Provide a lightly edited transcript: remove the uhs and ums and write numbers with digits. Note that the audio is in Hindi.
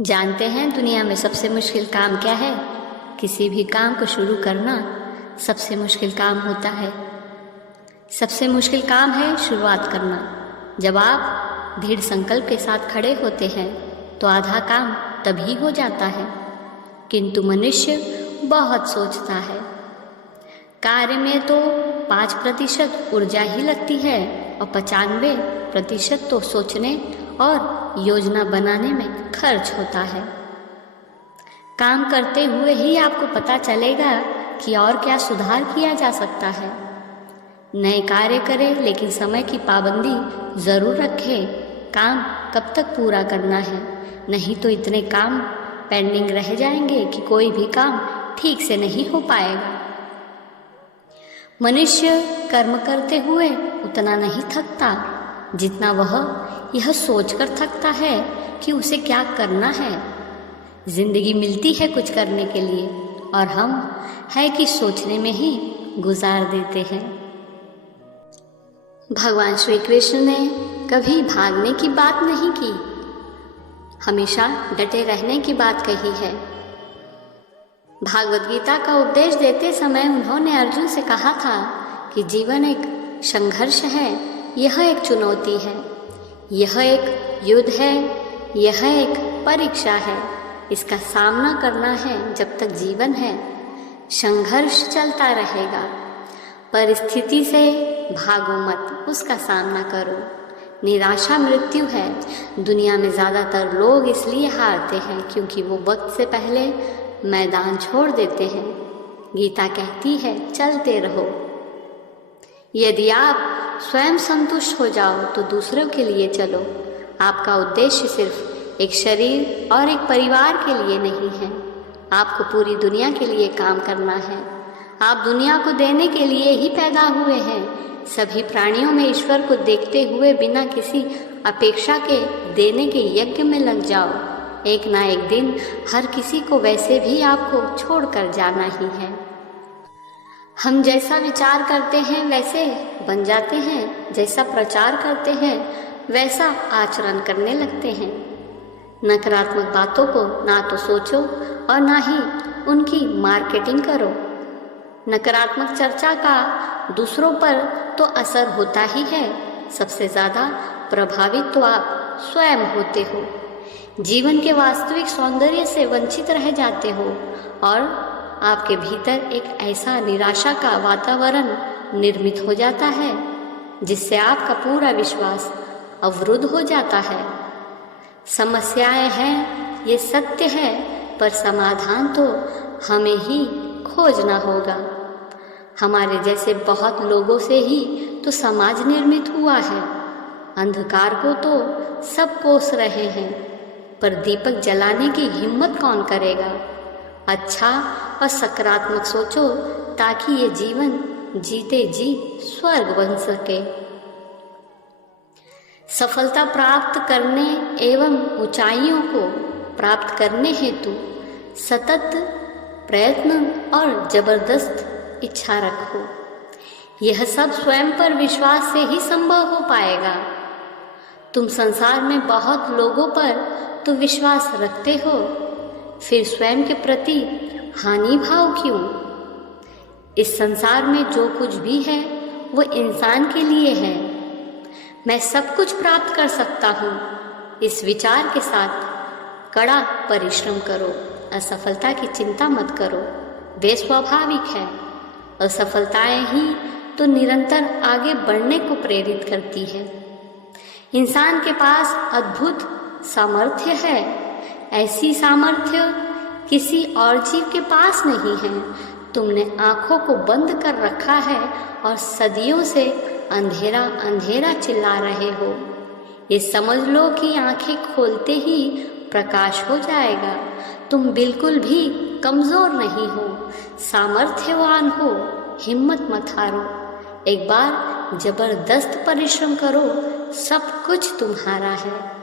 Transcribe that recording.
जानते हैं दुनिया में सबसे मुश्किल काम क्या है? किसी भी काम को शुरू करना सबसे मुश्किल काम होता है। सबसे मुश्किल काम है शुरुआत करना। जब आप दृढ़ संकल्प के साथ खड़े होते हैं तो आधा काम तभी हो जाता है, किंतु मनुष्य बहुत सोचता है। कार्य में तो 5% ऊर्जा ही लगती है और 95% तो सोचने और योजना बनाने में खर्च होता है। काम करते हुए ही आपको पता चलेगा कि और क्या सुधार किया जा सकता है। नए कार्य करें, लेकिन समय की पाबंदी ज़रूर रखें। काम कब तक पूरा करना है, नहीं तो इतने काम पेंडिंग रह जाएंगे कि कोई भी काम ठीक से नहीं हो पाएगा। मनुष्य कर्म करते हुए उतना नहीं थकता जितना वह यह सोचकर थकता है कि उसे क्या करना है। जिंदगी मिलती है कुछ करने के लिए और हम है कि सोचने में ही गुजार देते हैं। भगवान श्री कृष्ण ने कभी भागने की बात नहीं की, हमेशा डटे रहने की बात कही है। भागवत गीता का उपदेश देते समय उन्होंने अर्जुन से कहा था कि जीवन एक संघर्ष है, यह एक चुनौती है, यह एक युद्ध है, यह एक परीक्षा है। इसका सामना करना है जब तक जीवन है। संघर्ष चलता रहेगा। परिस्थिति से भागो मत, उसका सामना करो। निराशा मृत्यु है। दुनिया में ज़्यादातर लोग इसलिए हारते हैं क्योंकि वो वक्त से पहले मैदान छोड़ देते हैं। गीता कहती है चलते रहो। यदि आप स्वयं संतुष्ट हो जाओ तो दूसरों के लिए चलो। आपका उद्देश्य सिर्फ एक शरीर और एक परिवार के लिए नहीं है, आपको पूरी दुनिया के लिए काम करना है। आप दुनिया को देने के लिए ही पैदा हुए हैं। सभी प्राणियों में ईश्वर को देखते हुए बिना किसी अपेक्षा के देने के यज्ञ में लग जाओ। एक ना एक दिन हर किसी को वैसे भी आपको छोड़कर जाना ही है। हम जैसा विचार करते हैं वैसे बन जाते हैं, जैसा प्रचार करते हैं वैसा आचरण करने लगते हैं। नकारात्मक बातों को ना तो सोचो और ना ही उनकी मार्केटिंग करो। नकारात्मक चर्चा का दूसरों पर तो असर होता ही है, सबसे ज़्यादा प्रभावित तो आप स्वयं होते हो। जीवन के वास्तविक सौंदर्य से वंचित रह जाते हो और आपके भीतर एक ऐसा निराशा का वातावरण निर्मित हो जाता है जिससे आपका पूरा विश्वास अवरुद्ध हो जाता है। समस्याएं हैं, ये सत्य है, पर समाधान तो हमें ही खोजना होगा। हमारे जैसे बहुत लोगों से ही तो समाज निर्मित हुआ है। अंधकार को तो सब कोस रहे हैं, पर दीपक जलाने की हिम्मत कौन करेगा। अच्छा और सकारात्मक सोचो ताकि ये जीवन जीते जी स्वर्ग बन सके। सफलता प्राप्त करने एवं ऊंचाइयों को प्राप्त करने हेतु सतत प्रयत्न और जबरदस्त इच्छा रखो। यह सब स्वयं पर विश्वास से ही संभव हो पाएगा। तुम संसार में बहुत लोगों पर तो विश्वास रखते हो, फिर स्वयं के प्रति हानि भाव क्यों? इस संसार में जो कुछ भी है वो इंसान के लिए है। मैं सब कुछ प्राप्त कर सकता हूँ, इस विचार के साथ कड़ा परिश्रम करो। असफलता की चिंता मत करो, वे स्वाभाविक है। असफलताएं ही तो निरंतर आगे बढ़ने को प्रेरित करती है। इंसान के पास अद्भुत सामर्थ्य है। ऐसी सामर्थ्य किसी और जीव के पास नहीं है। तुमने आंखों को बंद कर रखा है और सदियों से अंधेरा अंधेरा चिल्ला रहे हो। ये समझ लो कि आंखें खोलते ही प्रकाश हो जाएगा। तुम बिल्कुल भी कमजोर नहीं हो, सामर्थ्यवान हो। हिम्मत मत हारो। एक बार जबरदस्त परिश्रम करो, सब कुछ तुम्हारा है।